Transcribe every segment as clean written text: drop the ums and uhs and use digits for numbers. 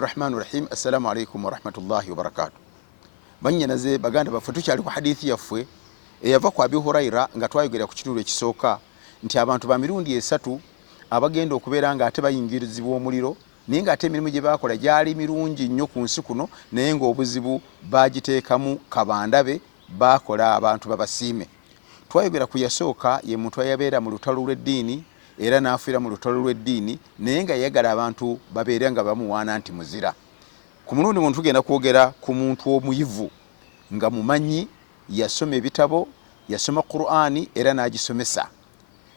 Rahmanir Rahim. Assalamu alaikum wa rahmatullahi wa barakatuh. Banyenaze baganda bafe tukyali ku hadithi yaffe eyava ku Abi Huraira nga twayogera ku kitundu ekisooka nti abantu ba mirundi esatu abagenda okubeera nga ate bayingirizibwa omuliro naye nga ate emirimu gye bakola gyali mirungi nnyo ku nsi kuno naye ng'obuzibu bagiteekamu kabandabe bakola abantu babasiime. Twayogera ku yasooka ye muntu ayabeera mu lutalo lw'eddiini era n'afiira mu lutalo lw'eddiini naye nga yayagala abantu babeere nga bamuwaana nti muzira. Ku mulundi muntu tugenda kwogera ku muntu omuyivu nga mumanyi, yasoma ebitabo, yasoma Qur'ani era n'agisomesa.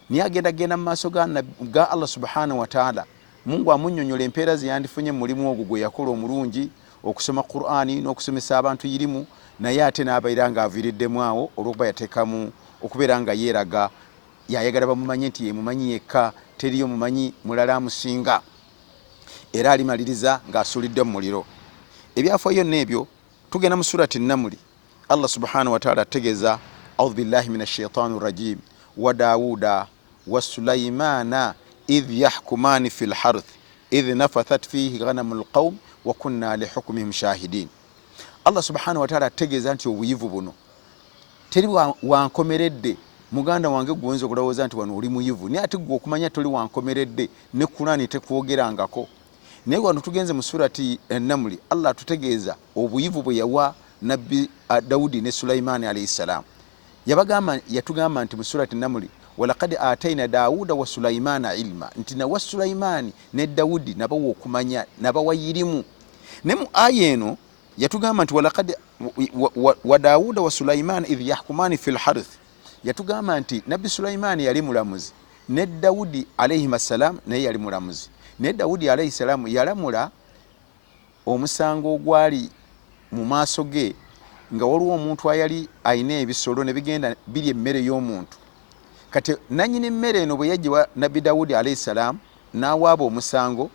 Niye agenda mu maaso ga Allah subhanahu wa ta'ala. Mungu amunnyonnyola empeera ze yandifunye mu mulimu ogwo gwe yakola omulungi okusoma Qur'ani n'okusomesa abantu irimu, naye ate n'abeera nga aviiriddemu awo olw'okuba yateekamu okubeera nga yeeraga yayagala bamumanyi nti ye mumanyi yekka, teriyo mumanyi mulala amusinga, era alimaliriza ng'asuulidde mu muliro. Ebyafaayo n'ebyo tugenda mu surati Namuli. Allah subhanahu wa ta'ala ategeeza a'udhu billahi minash shaitani rajim wa Dawuda wa Sulaymana idh yahkumani fil harth idh nafathat fihi ghanamul qawm wa kunna li hukmihim shahidin. Allah subhanahu wa ta'ala ategeeza nti obuyivu buno teri wankomeredde muganda wange gwonza okulowooza nti wano oli muyivu naye ate gwe okumanya toli wankomeredde ne Qur'ani tekwogerangako. Naye wano tugenze mu surati Namuli, Allah tutegeeza obuyivu bwe yawa nabbi Dawudi ne Sulaymani alayhi salam. Yatugamba nti mu surati Namuli walaqad ataina Dawuda wa Sulaymana ilma, nti nawa Sulaymani ne Dawudi nabawa okumanya nabawa irimu. Ne mu aya eno yatugamba nti walaqad wa Dawuda wa Sulaymana idh yahkumani fil harth, yatugamba nti nabbi Sulaymani yali mulamuzi ne Dawudi alayhi salam naye yali mulamuzi. Ne Dawudi alayhi salam yalamula omusango ogwali mu maaso ge nga waliwo omuntu ayali ayina ebisolo ne bigenda biri emmere y'omuntu. Kati nanyini emmere eno bwe yajjiwa nabbi Dawudi alayhi salam n'awaaba omusango,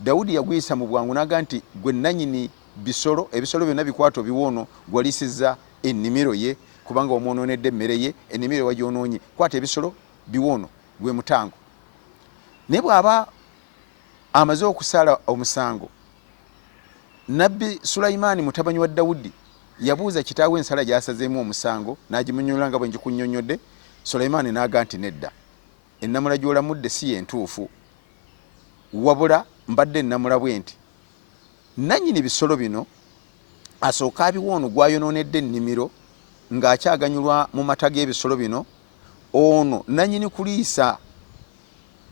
Dawudi yaguyisa mu bwangu n'aga nti gwe nanyini bisolo, ebisolo byonna bikwata biwoono gwalisizza ennimiro ye kubanga omwonoonedde emmere ye, ennimiro wagyonoonye, kwata ebisolo biwoono gwe mutango. Naye bw'aba amaze okusala omusango, nabbi Sulaymani mutabani wa Dawudi yabuuza kitaawe ensala gy'asazeemu omusango n'agimunnyonnyola nga bwe ngikunnyonnyodde. Sulaymani n'aga nti nedda, ennamula gy'olamudde si yentuufu, wabula mbadde ennamula bwe nti nannyini bisolo bino asooka abiwoono gwayonoonedde ennimiro ng'akyaganyulwa mu mata g'ebisolo bino, ono nannyini kuliisa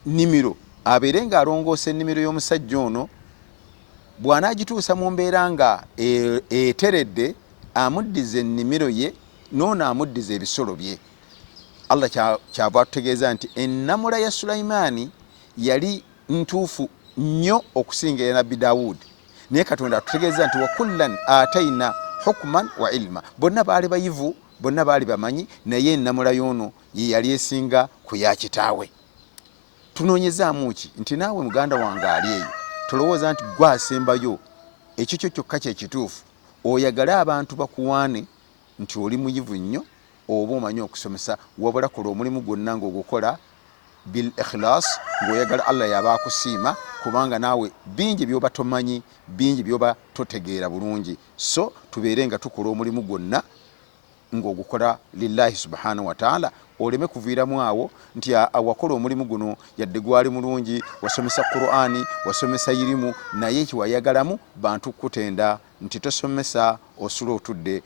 nnimiro abeere ng'alongoosa ennimiro y'omusajja ono, bw'anaagituusa mu mbeera nga eteredde amuddiza ennimiro ye n'ono amuddiza ebisolo bye. Allah kyava atutegeeza nti ennamula ya Sulaymani yali ntuufu nnyo okusinga ya nabbi Dawudi. Naye Katonda atutegeeza nti wa kullan ataina hukman wa ilma, bonna baali bayivu, bonna baali bamanyi, naye ennamula y'ono ye yali esinga ku ya kitaawe. Tunoonyezaamu ki? Nti naawe muganda wange ali eyo tolowooza nti gwe asembayo, ekyo kyokka kye kituufu. Oyagale abantu bakuwaane nti oli muyivu nnyo oba omanyi okusomesa, wabula kola omulimu gwonna ng'ogukola bil ikhlas, ng'oyagala Allah yaba akusiima, kubanga naawe bingi by'oba tomanyi, bingi by'oba totegeera bulungi. So tubeere nga tukola omulimu gwonna ng'ogukola lillahi subhanahu wa ta'ala, oleme kuviiramu awo nti awakola omulimu guno yadde gwali mulungi, wasomesa Qur'ani, wasomesa irimu, naye kiwayagalamu bantu kutenda nti tosomesa osula otudde,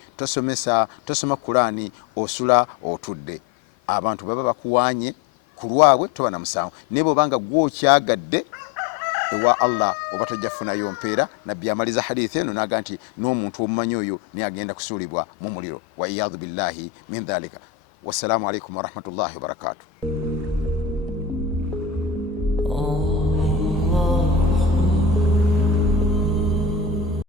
tosoma Qur'ani osula otudde. Abantu baba bakuwaanye ku lwabwe toba na musango. Naye bw'obanga gw'okyagadde ewa Allah oba tojja kufunayo mpeera. Nabbi amaliza hadithi eno n'aga nti n'omuntu omumanyi oyo naye agenda kusuulibwa mu muliro. Wa iyadhu billahi min dhalika. Wassalamu alaikum wa rahmatullahi wa barakatuh.